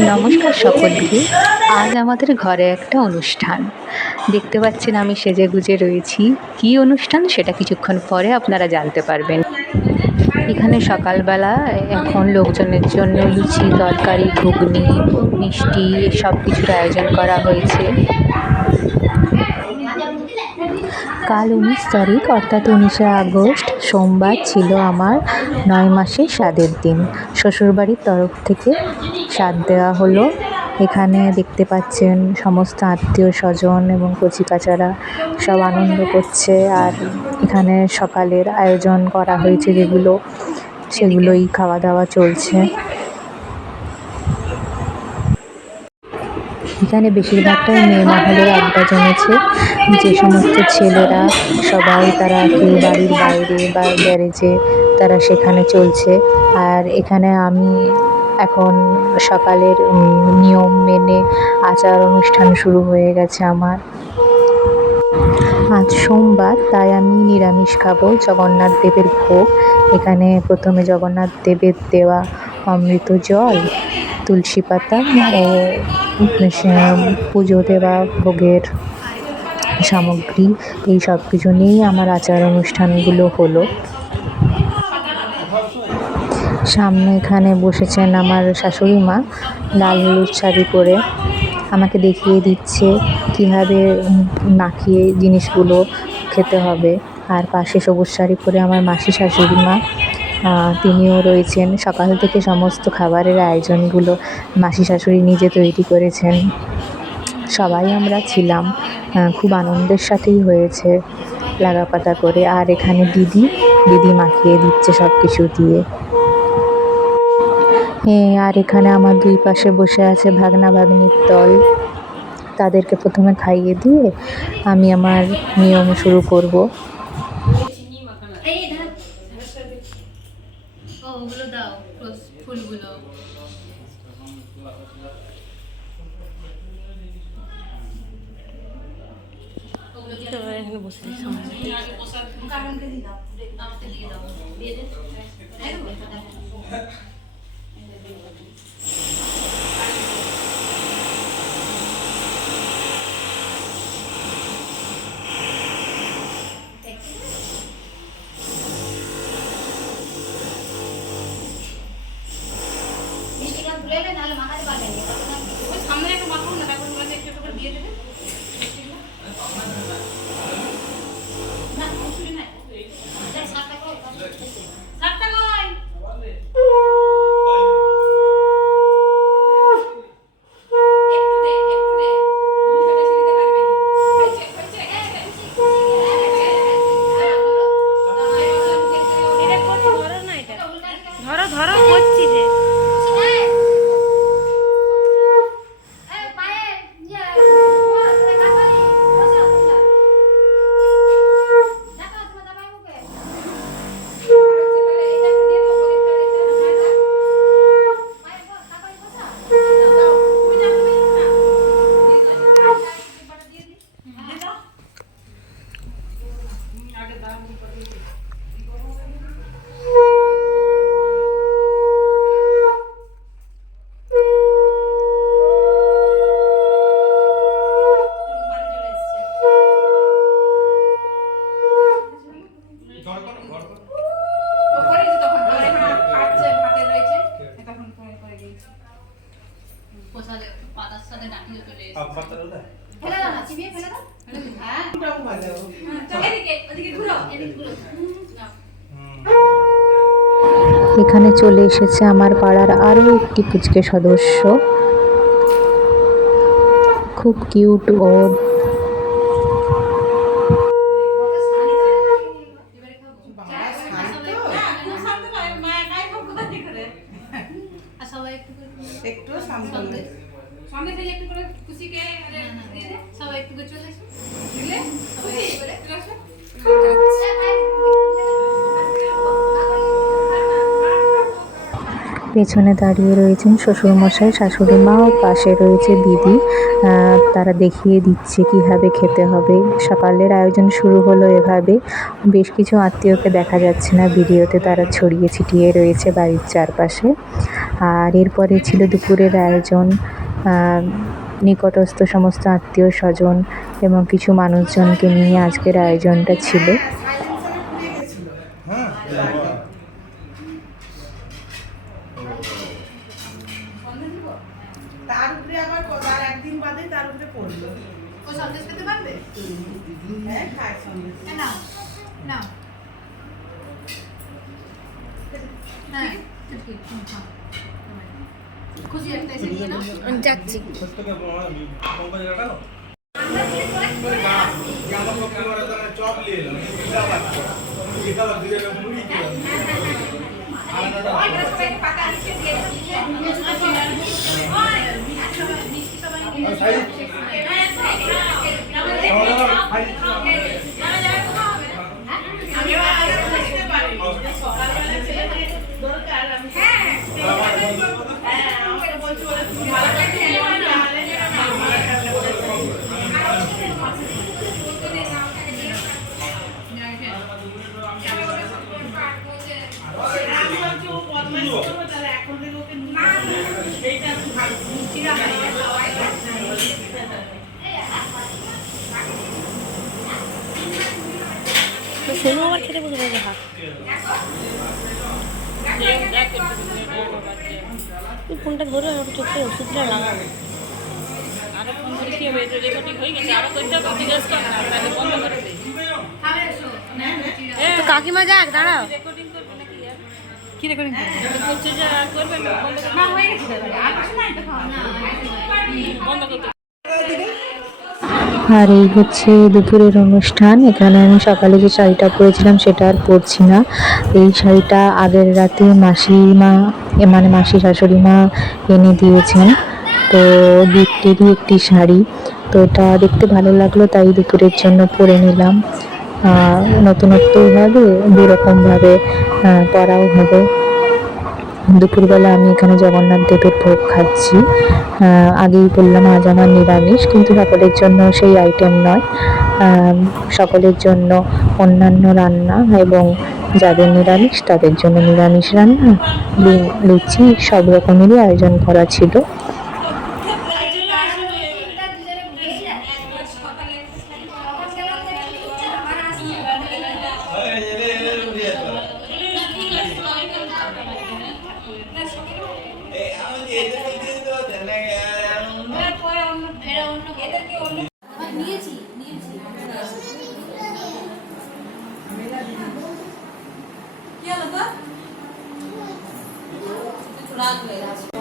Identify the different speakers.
Speaker 1: নমস্কার সকলকে। আজ আমাদের ঘরে একটা অনুষ্ঠান। দেখতে পাচ্ছেন আমি সেজে গুজে রয়েছি। কি অনুষ্ঠান সেটা কিছুক্ষণ পরে আপনারা জানতে পারবেন। এখানে সকালবেলা এখন লোকজনের জন্য লুচি, তরকারি, ঘুগনি, মিষ্টি সব কিছুর আয়োজন করা হয়েছে। কাল উনিশ তারিখ, অর্থাৎ উনিশে আগস্ট, সোমবার ছিল আমার নয় মাসে স্বাদের দিন। শ্বশুরবাড়ির তরফ থেকে স্বাদ দেওয়া হলো। এখানে দেখতে পাচ্ছেন সমস্ত আত্মীয় স্বজন এবং কচিকাচারা সব আনন্দ করছে। আর এখানে সকালের আয়োজন করা হয়েছে যেগুলো, সেগুলোই খাওয়া দাওয়া চলছে। এখানে বেশিরভাগটাই মেয়ে মহলের আড্ডা জমেছে যে সমস্ত ছেলেরা, সবাই তারা কেউ বাড়ির বাইরে বা গ্যারেজে তারা সেখানে চলছে। আর এখানে আমি এখন সকালের নিয়ম মেনে আচার অনুষ্ঠান শুরু হয়ে গেছে আমার। আজ সোমবার, তাই আমি নিরামিষ খাব, জগন্নাথ দেবের ভোগ। এখানে প্রথমে জগন্নাথ দেবের দেওয়া অমৃত জল। তুলসী পাতা পুজো দেওয়া, ভোগের সামগ্রী, এই সব কিছু নিয়েই আমার আচার অনুষ্ঠানগুলো হলো। সামনে এখানে বসেছেন আমার শাশুড়ি মা, লাল হলুদ শাড়ি পরে। আমাকে দেখিয়ে দিচ্ছে কীভাবে মাখিয়ে জিনিসগুলো খেতে হবে। আর পাশে সবুজ শাড়ি পরে আমার মাসি শাশুড়ি মা। তিনিও রয়েছেন। সকাল থেকে সমস্ত খাবারের আয়োজনগুলো মাসি শাশুড়ি নিজে তৈরি করেছেন। সবাই আমরা ছিলাম। খুব আনন্দের সাথেই হয়েছে লাগাপাতা করে। আর এখানে দিদি দিদি মাখিয়ে দিচ্ছে সব কিছু দিয়ে। হ্যাঁ আর এখানে আমার দুই পাশে বসে আছে ভাগনা ভাগ্নির দল। তাদেরকে প্রথমে খাইয়ে দিয়ে আমি আমার নিয়ম শুরু করব।
Speaker 2: এখানে বসে সামনে
Speaker 3: এখানে চলে এসেছে
Speaker 1: আমার পাড়ার আরও একটি পুচকে সদস্য। খুব কিউট ও
Speaker 4: একটু সামনে
Speaker 3: সঙ্গে থেকে একটু করে খুশিকে সবাই একটু করে চলে এসো। বুঝলে সবাই একটু করে চলে আসো।
Speaker 1: পেছনে দাঁড়িয়ে রয়েছেন শ্বশুরমশাই, শাশুড়ি মা ও পাশে রয়েছে দিদি। তারা দেখিয়ে দিচ্ছে কীভাবে খেতে হবে। সকালের আয়োজন শুরু হলো এভাবে। বেশ কিছু আত্মীয়কে দেখা যাচ্ছে না। ভিডিওতে তারা ছড়িয়ে ছিটিয়ে রয়েছে বাড়ির চারপাশে। আর এরপরে ছিল দুপুরের আয়োজন। নিকটস্থ সমস্ত আত্মীয় স্বজন এবং কিছু মানুষজনকে নিয়ে আজকের আয়োজনটা ছিল।
Speaker 3: পারবে
Speaker 4: হ্যাঁ খায় সঙ্গে
Speaker 3: হ্যাঁ, নাও নাও হ্যাঁ ঠিক, হুম, খাও। খুশি একটা এসে নিয়ে নাও
Speaker 2: যাচ্ছি তো সোনু আবার খেতে বসে হাত তুই ফোনটা ধরে ওর চোখে ওষুধটা লাগা
Speaker 5: আরও ফোন করে কি হবে? রেকর্ডিং হয়ে গেছে। আরও করতে হবে জিজ্ঞেস কর না তাহলে বন্ধ করে দে।
Speaker 2: তো কাকিমা যাক দাঁড়াও
Speaker 5: রেকর্ডিং করবে নাকি আর
Speaker 2: কি রেকর্ডিং
Speaker 5: আর করবে না বন্ধ করে
Speaker 3: না হয়ে গেছে আর কিছু নাই তো
Speaker 5: বন্ধ করতে
Speaker 1: আর এই হচ্ছে দুপুরের অনুষ্ঠান। এখানে আমি সকালে যে শাড়িটা পরেছিলাম সেটা আর পরছি না। এই শাড়িটা আগের রাতে মাসিমা মানে মাসি শাশুড়ি মা এনে দিয়েছেন। তো দিকটেরই একটি শাড়ি। তো এটা দেখতে ভালো লাগল তাই দুপুরের জন্য পরে নিলাম। হবে, দুরকমভাবে পরাও হবে। দুপুরবেলা আমি এখানে জগন্নাথ দেবের ভোগ খাচ্ছি। আগেই বললাম আজ আমার নিরামিষ, কিন্তু সকলের জন্য সেই আইটেম নয়। সকলের জন্য অন্যান্য রান্না এবং যাদের নিরামিষ, তাদের জন্য নিরামিষ রান্না লুচি, সব রকমেরই আয়োজন করা ছিল। রাখবে